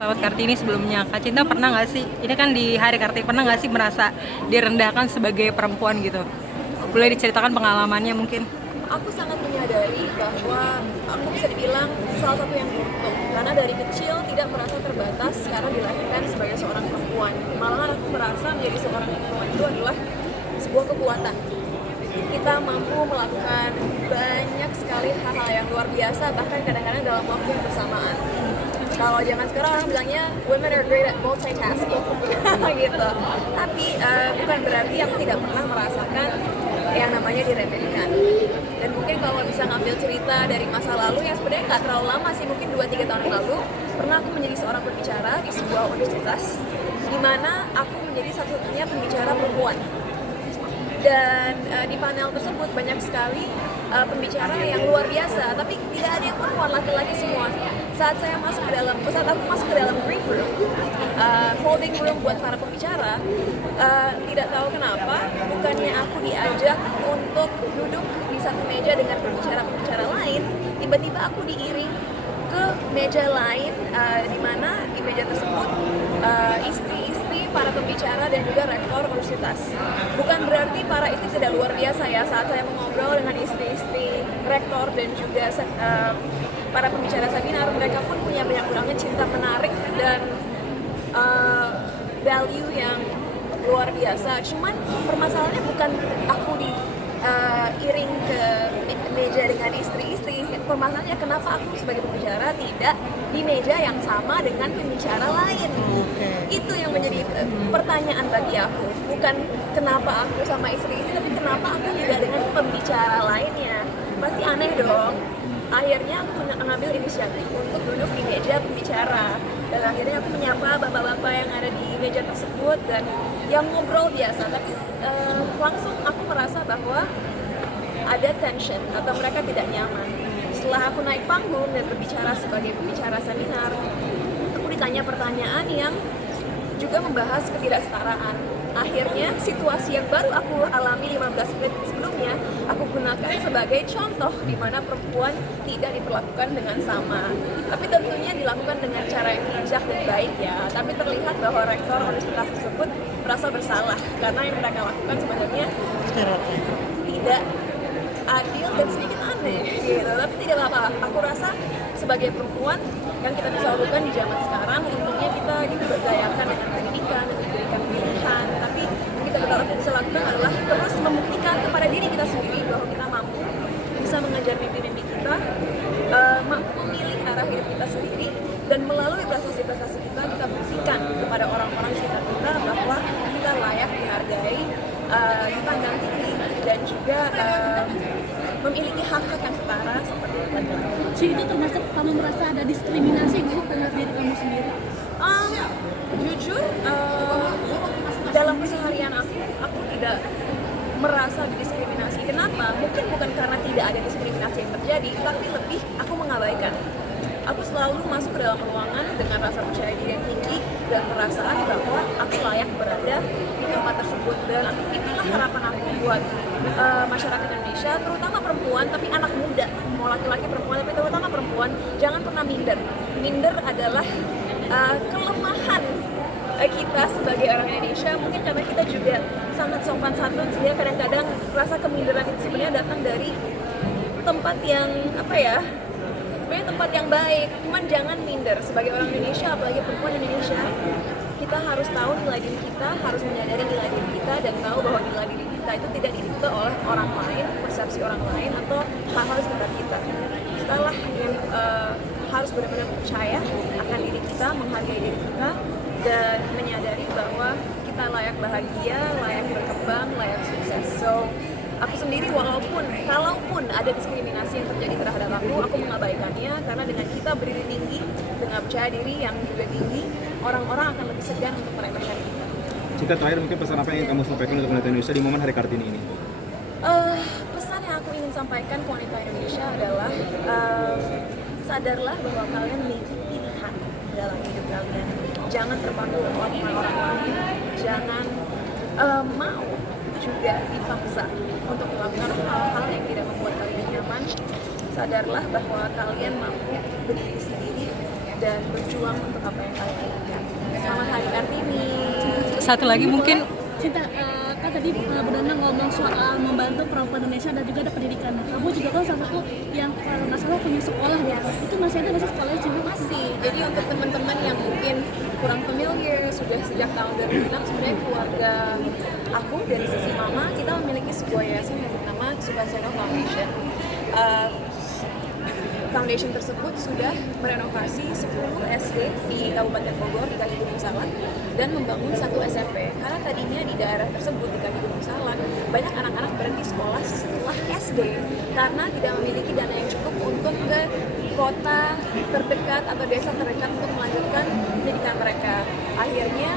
Lewat Kartini sebelumnya, Kak Cinta pernah nggak sih, ini kan di Hari Kartini, pernah nggak sih merasa direndahkan sebagai perempuan gitu? Boleh diceritakan pengalamannya mungkin? Aku sangat menyadari bahwa aku bisa dibilang salah satu yang beruntung karena dari kecil tidak merasa terbatas karena dilahirkan sebagai seorang perempuan. Malahan aku merasa menjadi seorang perempuan itu adalah sebuah kekuatan. Kita mampu melakukan banyak sekali hal-hal yang luar biasa, bahkan kadang-kadang dalam waktu yang bersamaan. Kalau zaman sekarang orang bilangnya women are great at multitasking gitu. Tapi bukan berarti aku tidak pernah merasakan yang namanya diremehkan. Dan mungkin kalau bisa ngambil cerita dari masa lalu yang sebenarnya nggak terlalu lama sih, mungkin 2-3 tahun yang lalu pernah aku menjadi seorang pembicara di sebuah universitas di mana aku menjadi satu-satunya pembicara perempuan. Dan di panel tersebut banyak sekali pembicara yang luar biasa, tapi tidak ada yang perempuan, laki-laki semua. Saat aku masuk ke dalam green room, holding room buat para pembicara, tidak tahu kenapa, bukannya aku diajak untuk duduk di satu meja dengan pembicara-pembicara lain, tiba-tiba aku diiring ke meja lain, di mana di meja tersebut istri-istri para pembicara dan juga rektor universitas. Bukan berarti para istri tidak luar biasa ya. Saat saya mengobrol dengan istri-istri rektor dan juga para pembicara seminar, mereka pun punya banyak kurangnya cinta menarik dan value yang luar biasa. Cuman permasalahannya bukan aku diiring ke meja dengan istri-istri. Permasalahannya kenapa aku sebagai pembicara tidak di meja yang sama dengan pembicara lain. Itu yang menjadi pertanyaan bagi aku. Bukan kenapa aku sama istri-istri, tapi kenapa aku juga dengan pembicara lainnya. Pasti aneh dong. Akhirnya aku mengambil inisiatif untuk duduk di meja pembicara. Dan akhirnya aku menyapa bapak-bapak yang ada di meja tersebut dan yang ngobrol biasa. Tapi langsung aku merasa bahwa ada tension atau mereka tidak nyaman. Setelah aku naik panggung dan berbicara sebagai pembicara seminar, aku ditanya pertanyaan yang juga membahas ketidaksetaraan. Akhirnya situasi yang baru aku alami 15 menit sebelumnya, aku gunakan sebagai contoh di mana perempuan tidak diperlakukan dengan sama. Tapi tentunya dilakukan dengan cara yang bijak dan baik ya. Tapi terlihat bahwa rektor universitas tersebut merasa bersalah karena yang mereka lakukan sebenarnya tidak adil dan sedikit aneh gitu. Tapi tidak apa-apa. Aku rasa sebagai perempuan yang kita bisa lakukan di zaman sekarang, untungnya kita diberdayakan dengan pendidikan dan diberikan pilihan. Tapi yang kita bisa lakukan adalah terus membuktikan kepada diri kita sendiri bahwa kita mampu bisa mengejar mimpi-mimpi kita, mampu memilih arah hidup kita sendiri, dan melalui prestasi-prestasi kita buktikan kepada orang-orang sekitar kita bahwa kita layak dihargai, dipandang tinggi, dan juga memiliki hak-hak yang setara seperti laki-laki. Itu termasuk kamu merasa ada diskriminasi gitu terhadap diri kamu sendiri? Jujur, dalam keseharian aku tidak merasa diskriminasi. Kenapa? Mungkin bukan karena tidak ada diskriminasi yang terjadi, tapi lebih aku mengabaikan. Aku selalu masuk ke dalam ruangan dengan rasa percaya diri yang tinggi dan perasaan bahwa aku layak berada di tempat tersebut. Dan itulah harapan aku buat masyarakat Indonesia, terutama perempuan, tapi anak muda, mau laki-laki perempuan, tapi terutama perempuan, jangan pernah minder. Minder adalah kelemahan kita sebagai orang Indonesia, mungkin karena kita juga sangat sopan santun, sehingga kadang-kadang rasa keminderan itu sebenarnya datang dari tempat yang sebenarnya tempat yang baik. Cuman jangan minder sebagai orang Indonesia, apalagi perempuan Indonesia. Kita harus tahu nilai diri kita, harus menyadari nilai diri kita dan tahu bahwa nilai diri kita itu tidak didikte oleh orang lain, persepsi orang lain atau hal-hal sekitar kita. Kita lah yang harus benar-benar percaya akan diri kita, menghargai diri kita, dan menyadari bahwa kita layak bahagia, layak berkembang, layak sukses. So, aku sendiri kalaupun ada diskriminasi yang terjadi terhadap aku mengabaikannya karena dengan kita berdiri tinggi, dengan percaya diri yang juga tinggi, orang-orang akan lebih segan untuk meremehkan kita. Cinta, terakhir mungkin pesan apa yang ingin kamu sampaikan untuk wanita Indonesia di momen Hari Kartini ini? Pesan yang aku ingin sampaikan ke wanita Indonesia adalah sadarlah bahwa kalian memiliki pilihan dalam hidup kalian. Jangan terpaku oleh omongan orang lain, jangan mau juga dipaksa untuk melakukan hal-hal yang tidak membuat kalian nyaman. Sadarlah bahwa kalian mampu berdiri sendiri dan berjuang untuk apa yang kalian inginkan. Selamat Hari Kartini. Satu lagi mungkin Cinta, kan tadi Bu Nana ngomong soal membantu perempuan Indonesia dan juga ada pendidikan. Kamu juga kan salah satu yang kalau nggak salah punya sekolah ya. Itu masih ada nggak sih sekolahnya Cinta? Masih. Jadi untuk teman-teman yang mungkin kurang familiar, sudah sejak tahun 2006 sebenarnya keluarga aku dari sisi mama kita memiliki sebuah yayasan yang bernama Sukarsono Foundation. Foundation tersebut sudah merenovasi 10 SD di Kabupaten Bogor di Kaki Gunung Salak dan membangun satu SMP. Karena tadinya di daerah tersebut di Kaki Gunung Salak banyak anak-anak berhenti sekolah setelah SD karena tidak memiliki dana yang cukup untuk ke kota terdekat atau desa terdekat untuk melanjutkan pendidikan mereka. Akhirnya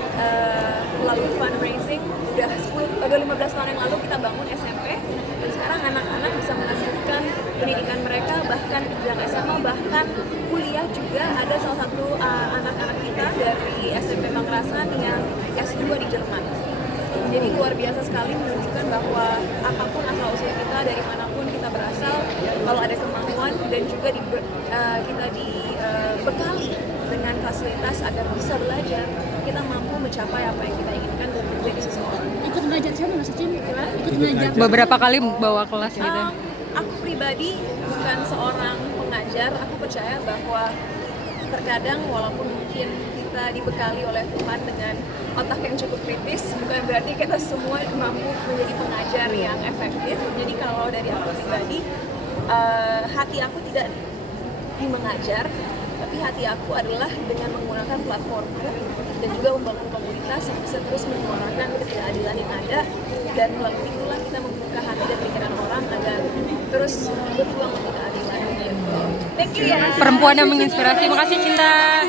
melalui fundraising udah 15 tahun yang lalu kita bangun SMP dan sekarang anak-anak bisa melanjutkan pendidikan mereka bahkan ke jenjang SMA bahkan kuliah juga. Ada salah satu anak-anak kita dari SMP Pangkerasan yang S2 di Jerman. Jadi luar biasa sekali menunjukkan bahwa apapun asal usul kita, dari manapun kita berasal, kalau ada kemauan dan juga kita dibekali dengan fasilitas agar bisa belajar, kita mampu mencapai apa yang kita inginkan dan menjadi seseorang. Ikut ngajar siapa nggak sih Cinta? Gimana? Ikut ngajar. beberapa kali bawa kelas gitu. Aku pribadi bukan seorang pengajar. Aku percaya bahwa terkadang walaupun mungkin kita dibekali oleh Tuhan dengan otak yang cukup kritis, bukan berarti kita semua mampu menjadi pengajar yang efektif. Jadi kalau dari aku pribadi, hati aku tidak di mengajar, tapi hati aku adalah dengan menggunakan platformku dan juga membangun komunitas yang bisa terus menyuarakan ketidakadilan yang ada, dan melalui itulah kita membuka hati dan pikiran orang agar terus berjuang untuk keadilan. Thank you ya. Perempuan yang menginspirasi. Makasih Cinta.